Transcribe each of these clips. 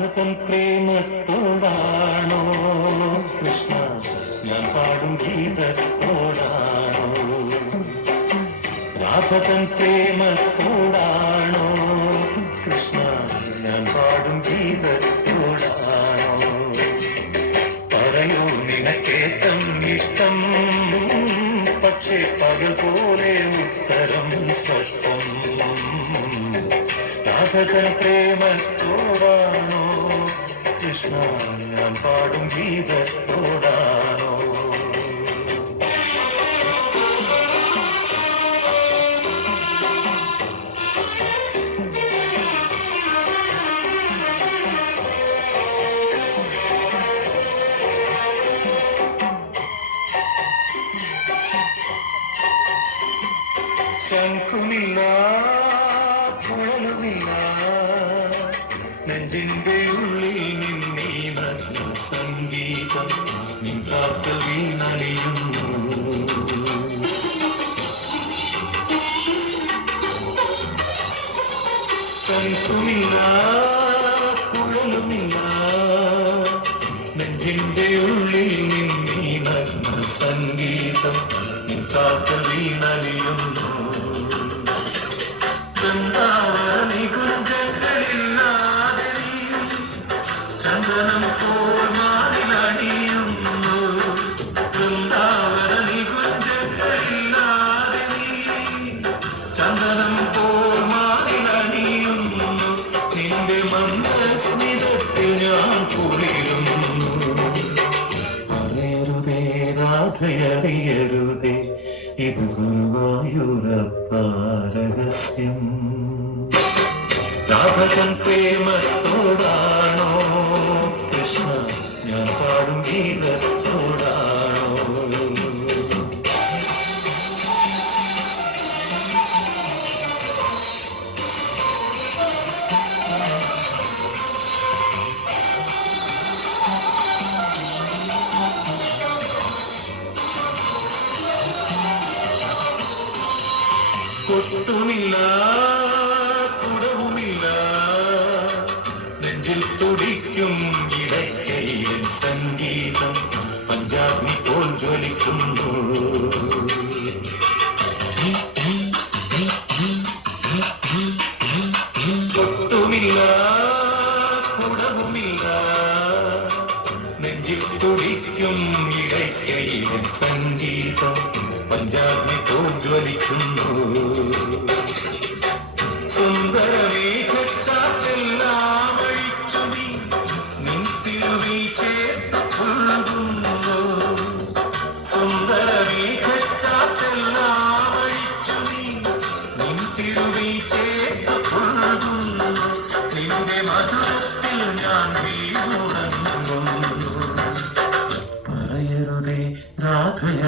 രാധകൻ പ്രേമത്തോടാണോ? കൃഷ്ണ ഞാൻ പാടും ഗീതത്തോടാണോ? രാധകൻ പ്രേമത്തോടാണോ? കൃഷ്ണ ഞാൻ പാടും ഗീതത്തോടാണോ? പറയൂ നിനക്കേറ്റം ഇഷ്ടം. പക്ഷേ പകൽ പോലെ ഉത്തരം സ്പഷ്ടം രാധകൻ പ്രേമത്തോടാണോ കൃഷ്ണ ഞാൻ പാടും ഗീതത്തോടാണോ? ശംഖുമില്ല കുഴലുമില്ല നെഞ്ചിന്റെ ഉള്ളിൽ നിന്നീ നല്ല സംഗീതം നിൻകാത്തൽ വീണലിയുന്നു. ശംഖുമില്ല കുഴലുമില്ല. നെഞ്ചിന്റെ ഉള്ളിൽ നിന്നീ നല്ല സംഗീതം നിൻകാത്തൽ വീണലിയുന്നു വൃന്ദാവനി കുഞ്ചങ്ങളില്ലാതെ നീ ചന്ദനം പോൽ മാറിലണിയുന്നു വൃന്ദാവനി കുഞ്ചങ്ങളില്ലാതെ നീ ചന്ദനം പോൽ മാറിലണിയുന്നു നിന്റെ മന്ദസ്മിതത്തിൽ ഞാൻ കുളിരുന്നു. രാധയറിയരുതേ ഇത് ഗുരുവായൂരപ്പാരഹസ്യം. രാധകൻ പ്രേമത്തോടാണോ? കൃഷ്ണ ഞാൻ പാടും ഗീതത്തോടാണോ? കൊട്ടുമില്ല കുടവുമില്ല. നെഞ്ചിൽ തുടിക്കും ഇടയ്ക്കയിലൻ സംഗീതം പഞ്ചാബി പോൽ ജ്വലിക്കുന്നു. കൊട്ടുമില്ല കുടവുമില്ല. നെഞ്ചിൽ തുടിക്കും ഇടയ്ക്കയിലൻ സംഗീതം പഞ്ചാബി ജ്വലിക്കുന്നു സുന്ദരമേഘച്ചാത്തെല്ലാം അഴിച്ചു നീ നിൻ തിരുവി ചേർത്ത് പുൽകുന്നു സുന്ദരമേഘച്ചാത്തെല്ലാം അഴിച്ചു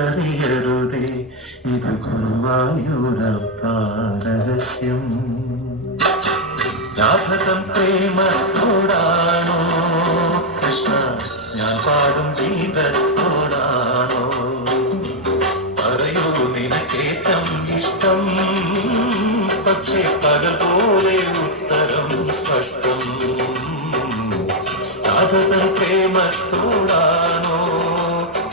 രാധയറിയരുതേ ഇത് ഗുരുവായൂരപ്പാരഹസ്യം രാധകം പ്രേമത്തോടാണോ? കൃഷ്ണ ഞാൻ പാടും ഗീതത്തോടാണോ? പറയൂ നിനക്കേറ്റം ഇഷ്ടം. പക്ഷേ പകൽ പോലെ ഉത്തരം സ്പഷ്ടം. രാധകം പ്രേമത്തോടാണോ?